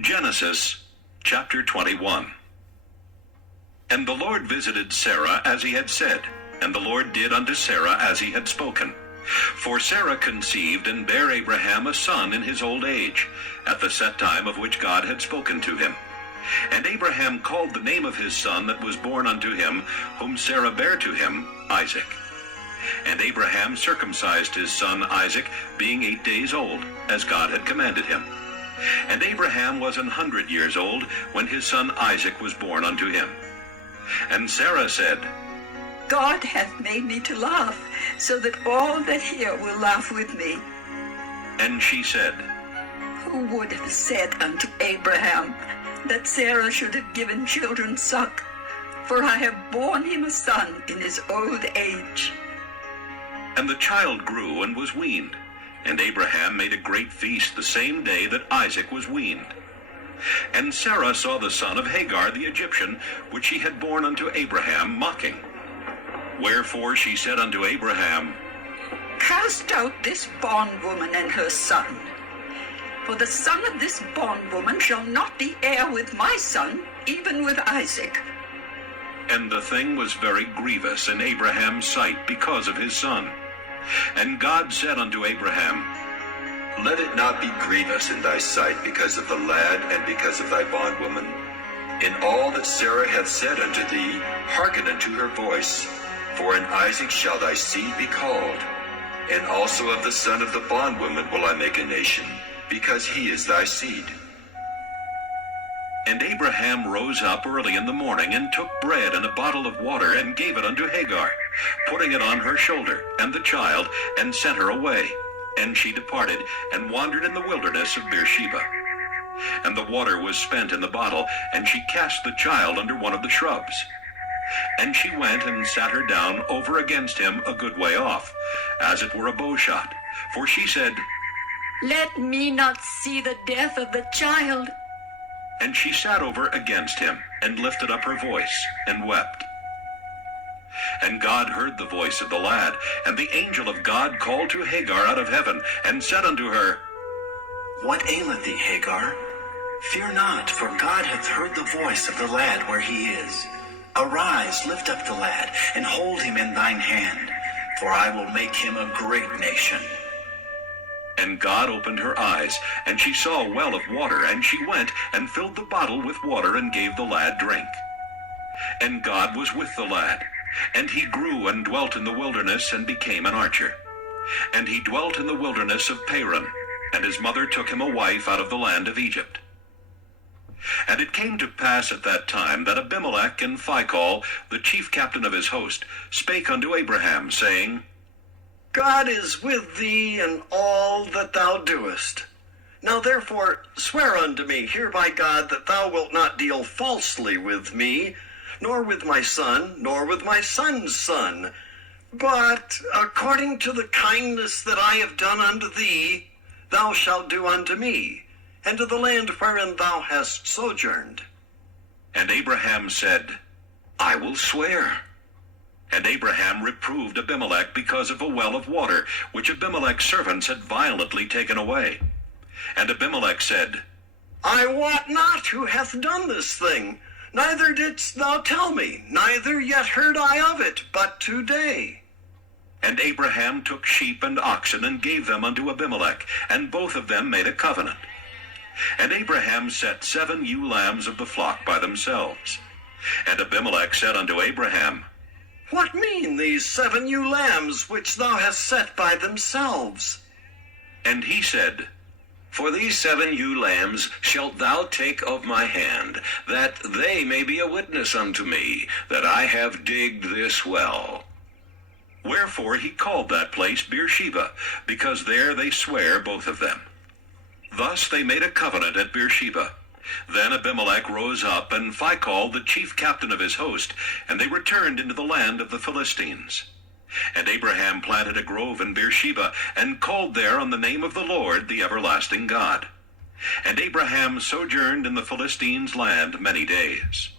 Genesis chapter 21. And the Lord visited Sarah as he had said, and the Lord did unto Sarah as he had spoken. For Sarah conceived and bare Abraham a son in his old age, at the set time of which God had spoken to him. And Abraham called the name of his son that was born unto him, whom Sarah bare to him, Isaac. And Abraham circumcised his son Isaac, being 8 days old, as God had commanded him. And Abraham was 100 years old, when his son Isaac was born unto him. And Sarah said, God hath made me to laugh, so that all that hear will laugh with me. And she said, Who would have said unto Abraham that Sarah should have given children suck? For I have borne him a son in his old age. And the child grew and was weaned. And Abraham made a great feast the same day that Isaac was weaned. And Sarah saw the son of Hagar the Egyptian, which she had borne unto Abraham, mocking. Wherefore she said unto Abraham, Cast out this bondwoman and her son. For the son of this bondwoman shall not be heir with my son, even with Isaac. And the thing was very grievous in Abraham's sight because of his son. And God said unto Abraham, Let it not be grievous in thy sight because of the lad and because of thy bondwoman. In all that Sarah hath said unto thee, hearken unto her voice. For in Isaac shall thy seed be called. And also of the son of the bondwoman will I make a nation, because he is thy seed. And Abraham rose up early in the morning, and took bread and a bottle of water, and gave it unto Hagar, putting it on her shoulder, and the child, and sent her away. And she departed, and wandered in the wilderness of Beersheba. And the water was spent in the bottle, and she cast the child under one of the shrubs. And she went and sat her down over against him a good way off, as it were a bowshot. For she said, Let me not see the death of the child. And she sat over against him, and lifted up her voice, and wept. And God heard the voice of the lad, and the angel of God called to Hagar out of heaven, and said unto her, What aileth thee, Hagar? Fear not, for God hath heard the voice of the lad where he is. Arise, lift up the lad, and hold him in thine hand, for I will make him a great nation. And God opened her eyes, and she saw a well of water, and she went and filled the bottle with water, and gave the lad drink. And God was with the lad, and he grew and dwelt in the wilderness, and became an archer. And he dwelt in the wilderness of Paran, and his mother took him a wife out of the land of Egypt. And it came to pass at that time that Abimelech and Phicol, the chief captain of his host, spake unto Abraham, saying, God is with thee in all that thou doest. Now therefore swear unto me here by God that thou wilt not deal falsely with me, nor with my son, nor with my son's son, but according to the kindness that I have done unto thee, thou shalt do unto me, and to the land wherein thou hast sojourned. And Abraham said, I will swear. And Abraham reproved Abimelech because of a well of water, which Abimelech's servants had violently taken away. And Abimelech said, I wot not who hath done this thing, neither didst thou tell me, neither yet heard I of it, but today. And Abraham took sheep and oxen, and gave them unto Abimelech, and both of them made a covenant. And Abraham set 7 ewe lambs of the flock by themselves. And Abimelech said unto Abraham, What mean these 7 ewe lambs which thou hast set by themselves? And he said, For these 7 ewe lambs shalt thou take of my hand, that they may be a witness unto me, that I have digged this well. Wherefore he called that place Beersheba, because there they sware both of them. Thus they made a covenant at Beersheba. Then Abimelech rose up, and Phicol, the chief captain of his host, and they returned into the land of the Philistines. And Abraham planted a grove in Beersheba, and called there on the name of the Lord, the everlasting God. And Abraham sojourned in the Philistines' land many days.